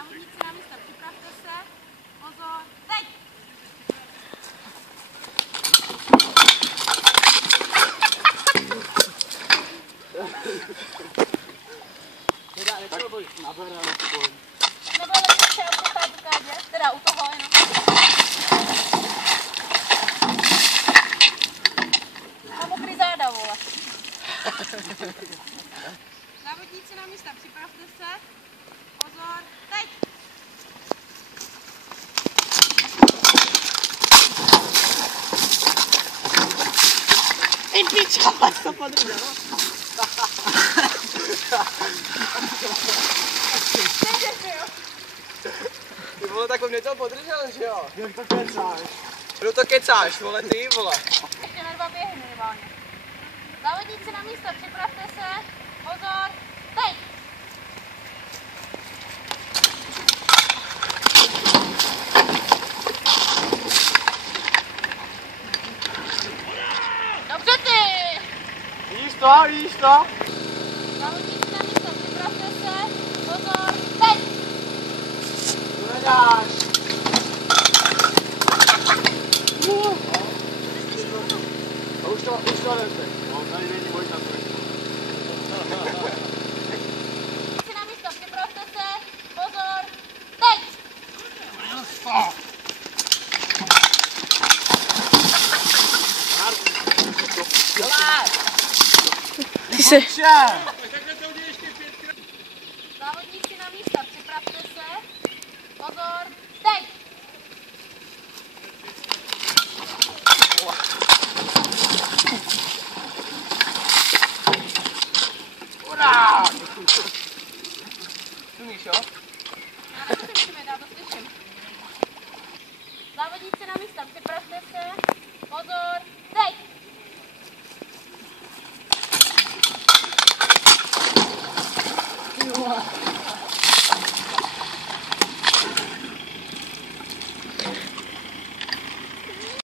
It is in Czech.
Závodníci na místa, připravte se. Pozor, teď! Nebo lepší se občas ukáže, teda u toho jenom. Mám mokrý záda, vole. Závodníci na místa, připravte se. Pozor, teď! Ty pičo, pak to podrželo. Ty vole, tak on mě to podržel, že jo? Jak to kecáš? Kdo to kecáš, vole, ty vole. Ještě na 2 běhy minimálně. Závodníci na místa, připravte se. Pozor, teď! Dobře ty! Vidíš to? Vidíš to? Závodníci na místa, připravte se. Pozor, teď! To nedáš. A už to nechce. No, tady není možná to. Závodníci na místa, připravte se. Pozor, teď! Ty se... Závodníci na místa, připravte se. Pozor, teď! Urá! Umíš, jo? Já nemusím si dát, to slyším. Závodníci na místa, připravte se. Pozor, teď! Ty vole.